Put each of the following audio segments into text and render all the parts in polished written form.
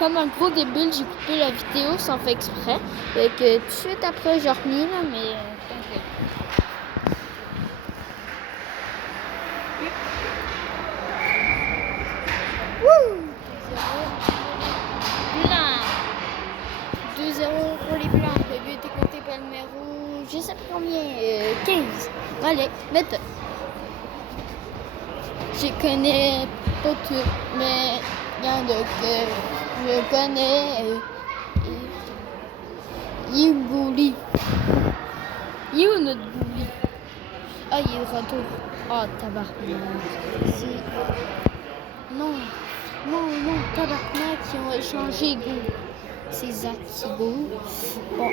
Comme un gros débile, j'ai coupé la vidéo sans faire exprès. Fait que tout de suite après, j'ai remis là, mais t'inquiète. Wouh! 2-0 pour les blancs. Le but était compté par le numéro, je sais pas combien, 15. Allez, mets-toi. Je connais pas tout, mais il y en a que je connais. Gouli. Il est où notre Gouli? Ah, il est de retour. Ah, tabarnak. Non, tabarnak, ils ont échangé Go. C'est Zach qui Go. Bon,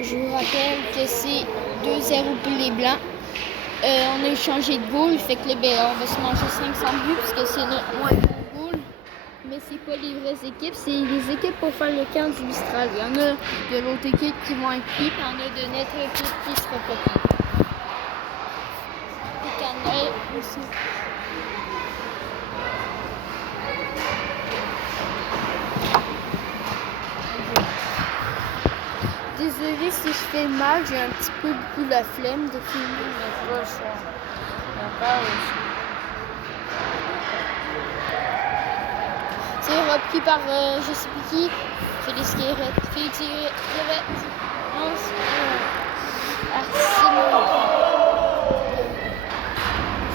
je vous rappelle que c'est 2-0 pour les Blancs. On a échangé de goal, fait que on va se manger 500 buts parce que c'est notre moins bon goal. Mais c'est pas les vraies équipes, c'est les équipes pour faire le camp du Mistral. Il y en a de l'autre équipe qui vont être pris, puis il y en a de notre équipe qui sera pas pris. Et qu'il y en a aussi. Désolée si je fais mal, j'ai un petit peu beaucoup la flemme de filmer, mais pas le choix. C'est repris par je sais plus qui. Félix Guéret. Non, c'est bon.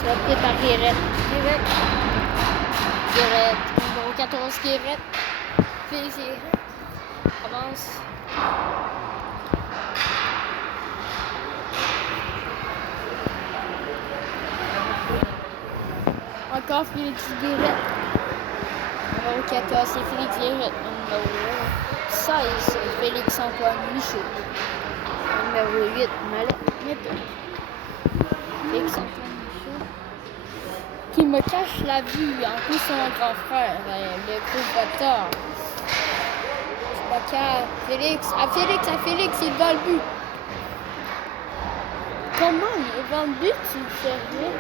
C'est repris par Guéret. Numéro 14 Guéret. Félix Guéret. Avance. Encore Félix Guéret. Numéro 14, c'est Félix Guéret. Numéro 16, Félix Antoine Michaud. Numéro 8, Malette. Félix Antoine Michaud. Qui me cache la vie, en plus son grand frère, le gros bâtard. Félix, il est dans le but. Comment il est dans le but, tu le savais?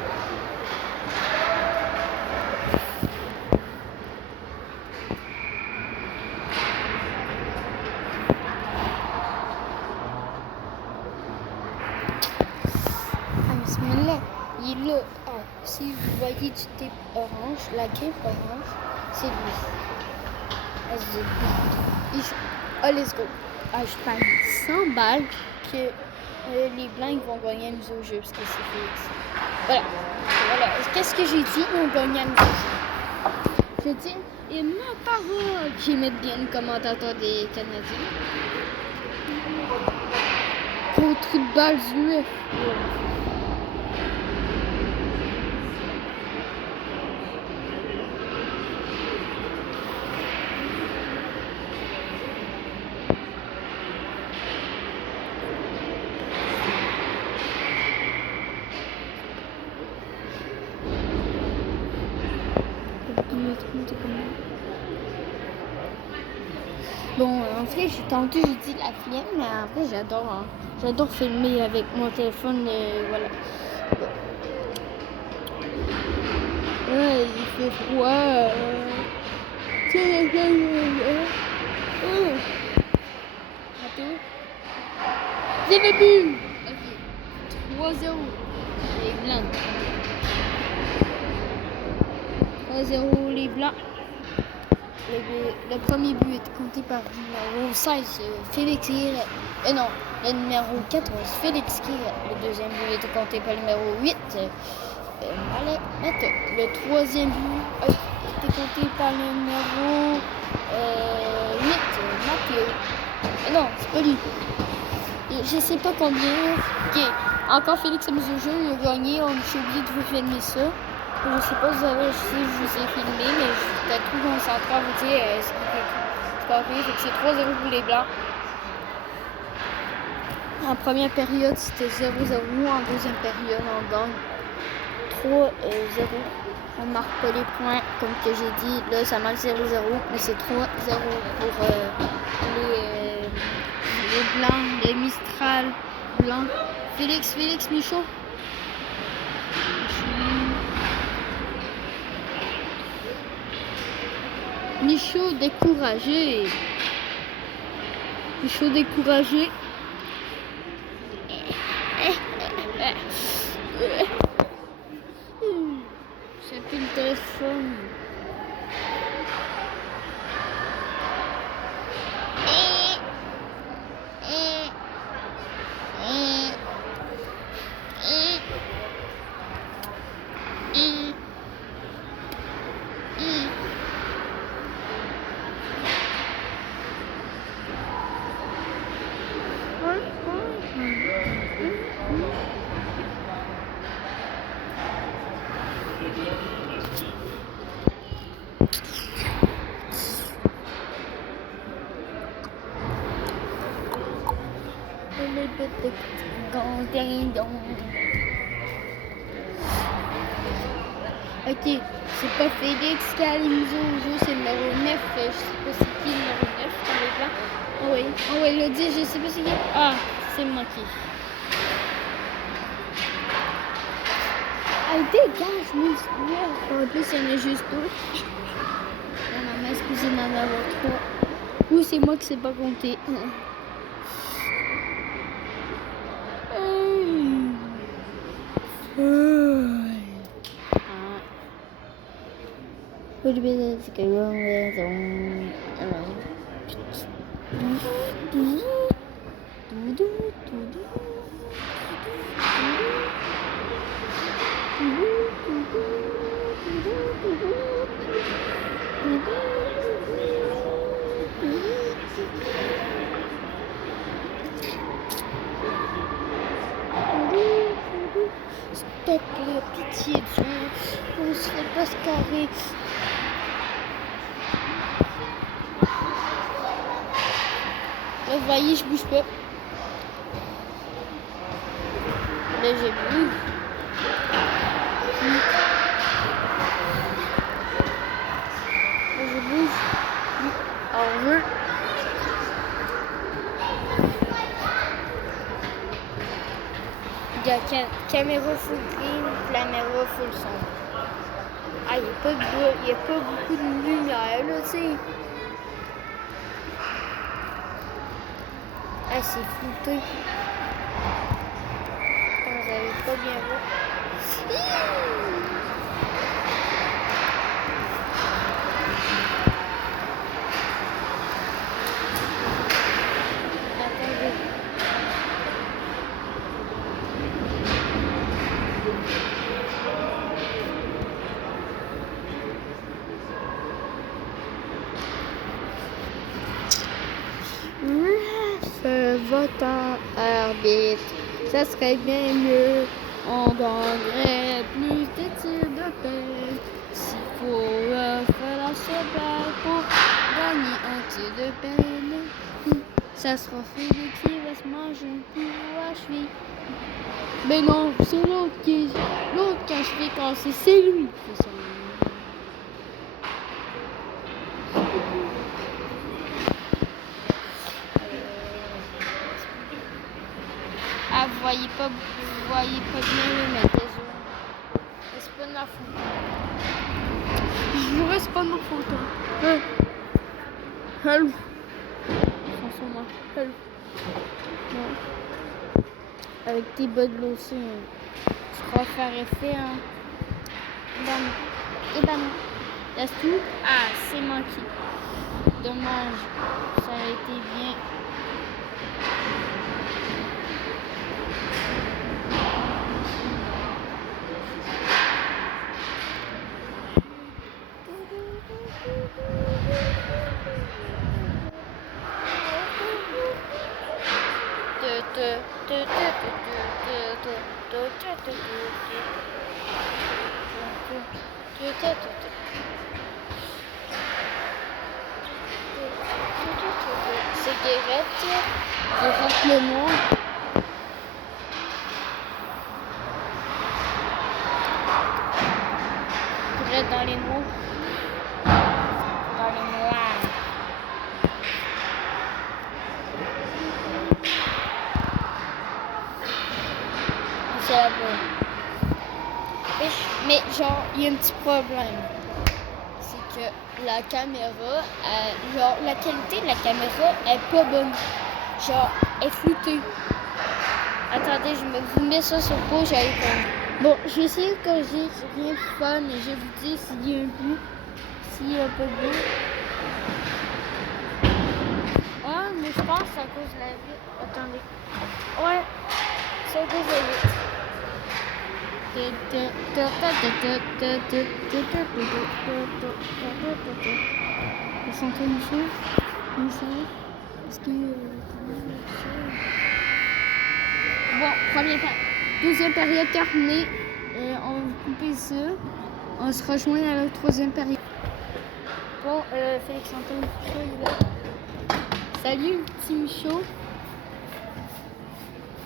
Il est là. Ah, si vous voyez du tape orange, la grippe orange, c'est lui. Let's go. Je parie 100 balles que les Blancs ils vont gagner à mise au jeu parce que c'est Félix. Voilà. Qu'est-ce que j'ai dit? Ils vont gagner à mise au jeu. J'ai dit, et ma parole, j'ai mis bien le commentateur des Canadiens. Gros trou de balle du UF. Bon, en fait, j'ai dit la flemme, mais en fait, j'adore filmer avec mon téléphone, voilà. Il fait froid. C'est le but! Ok. 3-0. Les Blancs. 3-0 les Blancs. Le premier but est compté par le numéro 16, Félix Guéret. Non, le numéro 14, Félix Guéret. Le deuxième but est compté par le numéro 8, Malette. Le troisième but était compté par le numéro 8, Mathieu. Non, c'est pas lui. Je sais pas combien. Ok, encore Félix a mis au jeu, il a gagné. J'ai oublié de vous filmer ça. Je sais pas si je vous ai filmé, mais j'étais trop concentré à vous dire ce qui est passé. Fait que c'est 3-0 pour les Blancs. En première période, c'était 0-0. En deuxième période, on gagne 3-0. On marque pas les points, comme que j'ai dit. Là, ça marque 0-0, mais c'est 3-0 pour les Blancs, les Mistral Blancs. Félix Michaud. Michaud découragé. Michaud découragé. J'ai plus le téléphone. Ok, c'est pas Félix qui a les mises au jeu, c'est le numéro 9. Je sais pas c'est qui le numéro 9 dans les plans. Oh oui, oh oui, le 10, je sais pas c'est qui. Ah, c'est manqué. Ah, dégage, nous. En plus, il y en a juste deux. Ma mère est supposée d'en avoir 3. Ou c'est moi qui sais pas compter. C'est que stop, pitié, Dieu. On se fait pas se carrer. Là, vous voyez, je bouge pas. Là, j'ai vu. Là, je bouge. En jeu. Il y a caméra full green, caméra full sombre. Ah, il n'y a pas beaucoup de lumière, là, tu sais. Ah, c'est flouté. Vous n'allez pas bien voir. Attendez. Votant arbitre, ça serait bien mieux. On donnerait plus de tirs de paix. S'il faut faire la seule pour gagner un tir de peine, ça sera Félix qui va se manger un coup à cheville. Mais non, c'est l'autre qui a cheville cassée, c'est lui qui fait ça. Ah, vous voyez pas bien le mettre, désolé. C'est pas de ma faute. Je vois, c'est pas de ma faute. Hello. François, hello. Non. Avec tes bas de l'eau aussi, tu crois faire effet, hein? Et ben non. Laisse tout. Ah, c'est manqué. Dommage. Ça a été bien. C'est Guérette le noir. Guérette dans les noirs. Dans les noirs. C'est la bonne. Mais genre, il y a un petit problème. C'est que la caméra, genre la qualité de la caméra est pas bonne. Genre, elle est floutée. Attendez, vous mets ça sur pause, j'allais prendre. Bon, je vais essayer de corriger, c'est rien de fun, mais je vais vous dire s'il y a un but, s'il y a pas de but. Ah, mais je pense que c'est à cause de la vitre. Attendez. Ouais, c'est à cause de la vitre. Ils sont comme ça. Est-ce que... Bon, première période. Deuxième période terminée. On va couper ça. On se rejoint à la troisième période. Bon, Félix-Antoine Michaud, il est là. Salut, petit Michaud.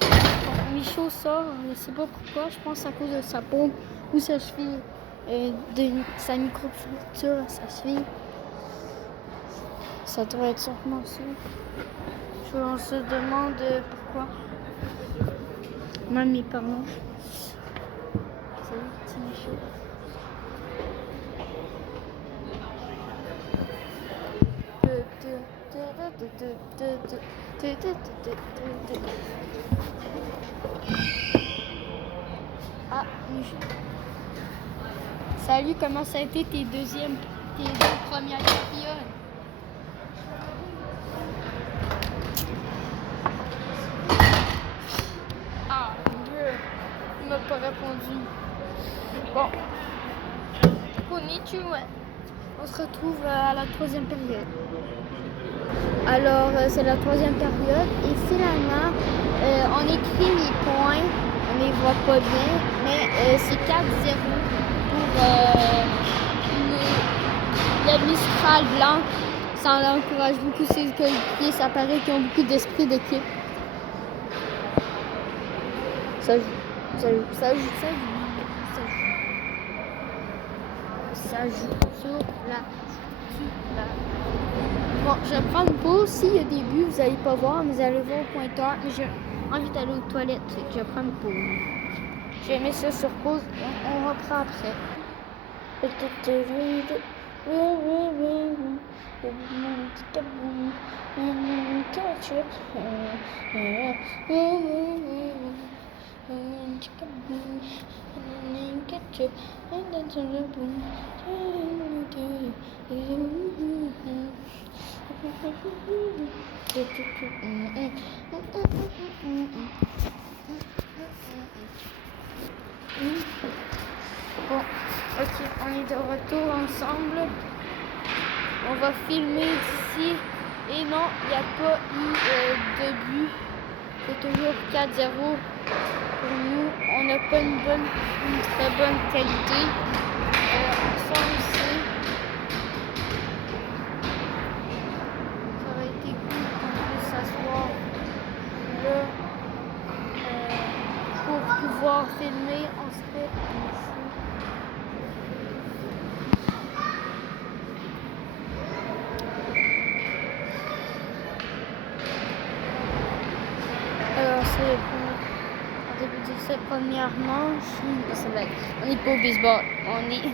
Bon, Michaud sort, je ne sais pas pourquoi. Je pense à cause de sa paume ou sa cheville. De sa micro-fracture à sa cheville. Ça doit être sûrement ça. On se demande pourquoi. Même mes parents. Salut, petit Michaud. Ah, Michaud. Salut, comment ça a été tes deux premières périodes? Ah, Dieu, il m'a pas répondu. Bon. Konnichiwa. On se retrouve à la troisième période. Alors, c'est la troisième période et finalement, on écrit les points, on ne les voit pas bien, mais c'est 4-0 pour le Mistral blanc. Ça encourage beaucoup ses coéquipiers, ça paraît qu'ils ont beaucoup d'esprit d'équipe. Ça joue sur la... Bon, je vais prendre une pause. S'il y a des buts, vous n'allez pas voir, mais vous allez voir au pointeur. Mais j'ai envie d'aller aux toilettes, fait que je vais prendre une pause. Je vais mettre ça sur pause. On reprend après. Bon, ok, on est de retour ensemble. On va filmer d'ici. Et non, il n'y a pas eu de but. C'est toujours 4-0 pour nous. On n'a pas une très bonne qualité. Ça aussi. Ça aurait été cool qu'on puisse s'asseoir là pour pouvoir filmer. On serait ici. Alors, c'est le début de cette première manche. On n'est pas au baseball. On est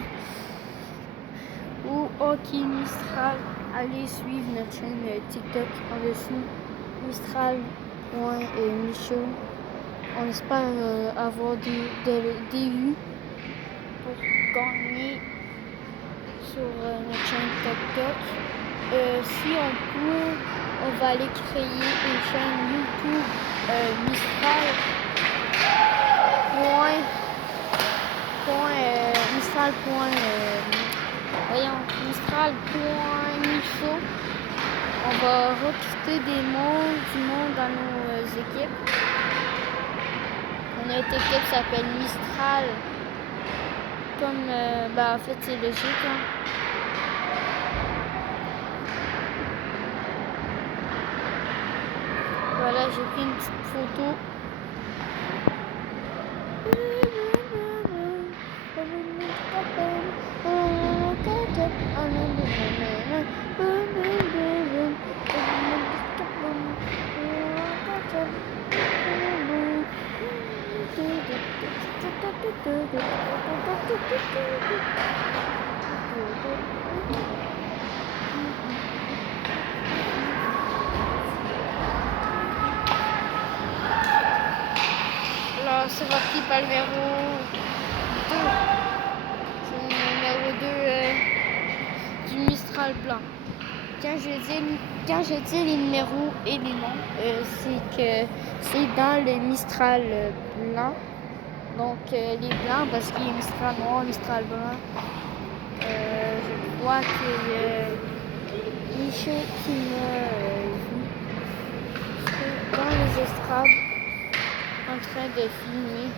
au hockey Mistral. Allez suivre notre chaîne TikTok en dessous. Mistral.michaud. On espère avoir des vues pour gagner sur notre chaîne TikTok. Si on peut, on va aller créer une chaîne YouTube Mistral. Mistral.michaud. On va recruter du monde dans nos équipes. Notre équipe s'appelle Mistral. Comme, en fait, c'est logique. Hein. Voilà, j'ai pris une petite photo. c'est repris par le numéro 2. C'est le numéro 2 du Mistral blanc. Quand je dis les numéros et les noms, c'est que c'est dans le Mistral blanc. Donc les blancs parce qu'il y a Mistral noir, Mistral blanc. Je crois qu'il y a Michaud qui m'a vu dans les estrades en train de filmer.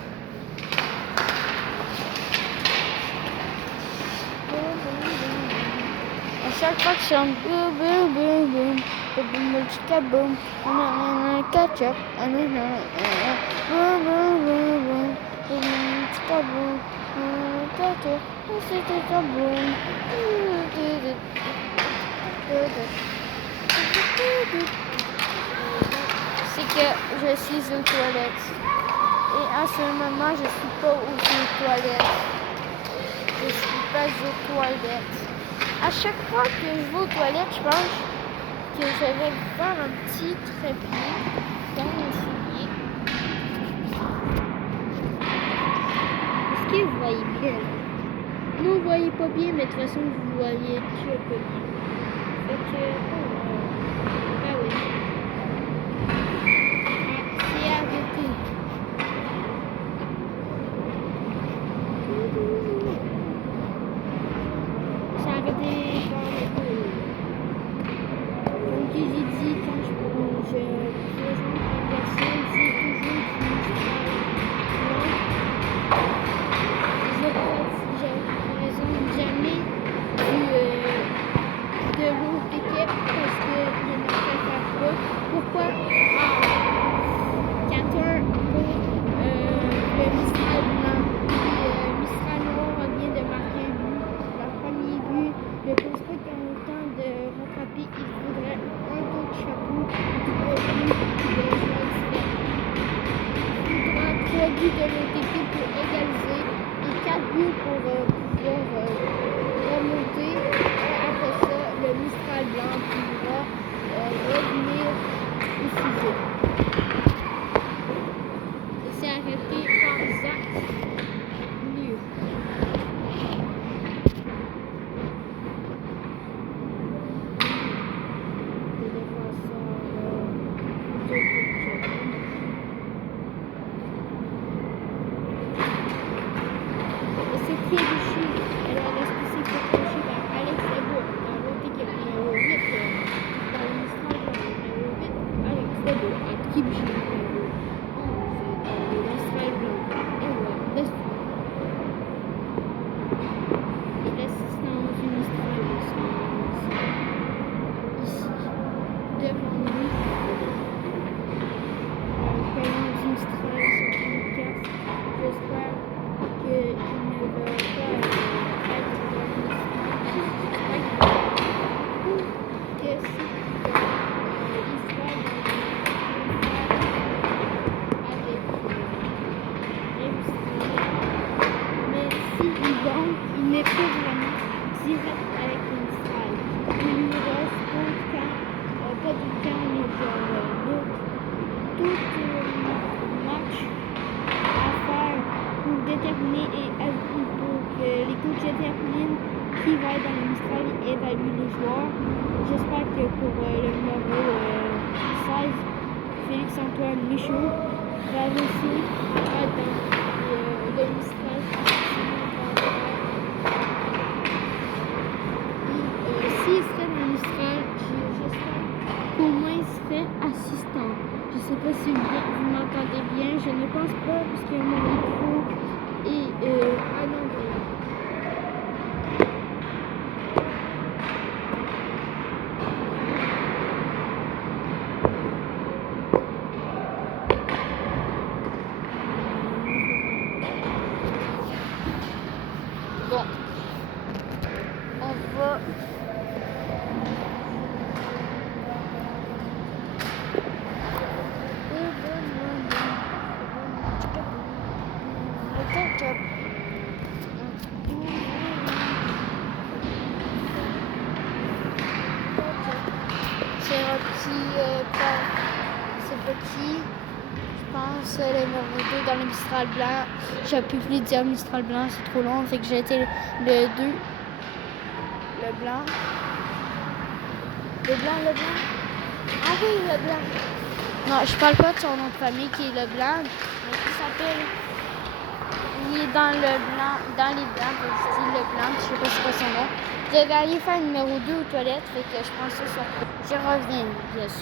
À chaque fois que je chante boum boum boum boum boum boum chica boum catch up boum boum boum boum boum chica boum catch up c'est un boum. C'est que je suis aux toilettes et en ce moment je suis pas aux toilettes. Je suis pas aux toilettes. À chaque fois que je vais aux toilettes, je pense que je vais faire un petit trépied dans mes souliers. Est-ce que vous voyez bien? Non, vous voyez pas bien, mais de toute façon, vous voyez très peu bien. Fait que, ah oui. Ah, c'est arrêté. C'est arrêté par le coup. Comme que j'ai dit, quand je présente un verset, c'est toujours du Mistral. Je présente jamais de l'autre équipe parce que je ne préfère pas. Pourquoi? Quand pour le Mistral blanc et Mistral noir vient de marquer un but, leur premier but, je pense pas qu'ils ont le temps de rattraper. Il faudrait un autre chapeau, 3 buts de joueurs différents. Il faudra 3 buts de l'autre équipe pour égaliser et 4 buts pour pouvoir remonter. Et après ça, le Mistral blanc pourra revenir au sujet. Et c'est arrêté par Zach Lieu. C'est Trébuchy. Alors, est-ce que c'est Trébuchy par Alex Lebourg dans l'autre équipe numéro 8 dans le Mistral numéro 8, Alex Lebourg et Trébuchy numéro 11 dans le Mistral blanc. Et voilà, dessus. Et l'assistance du Mistral ici, devant nous. Le payant du Mistral sur une carte. J'espère qu'il ne va pas être dans le Mistral. Que si il sera avec les Mistral. Mais s'il gagne, il n'est pas vraiment direct avec le Mistral. Il lui reste pas de camp, mais genre d'autres matchs à faire pour déterminer et pour que les coachs déterminent qui va être dans le Mistral et évaluer les joueurs. J'espère que pour le numéro 16, Félix-Antoine Michaud va aussi être dans le Mistral. Et s'il serait dans le Mistral, j'espère qu'au moins il serait assistant. Je ne sais pas si vous m'entendez bien, je ne pense pas parce que mon micro est à l'envers. Bon, on va c'est petit, Je pense le numéro 2 dans le Mistral blanc. Je peux plus dire Mistral blanc, c'est trop long. Fait que j'ai été le 2. Le blanc. Le blanc. Ah oui, le blanc. Non, je parle pas de son nom de famille qui est le blanc. Mais il s'appelle. Il est dans le blanc, dans les blancs, donc je dis le blanc, je sais pas c'est quoi son nom. J'avais allé faire numéro 2 aux toilettes, fait que je pense que ça. Je reviens, bien sûr.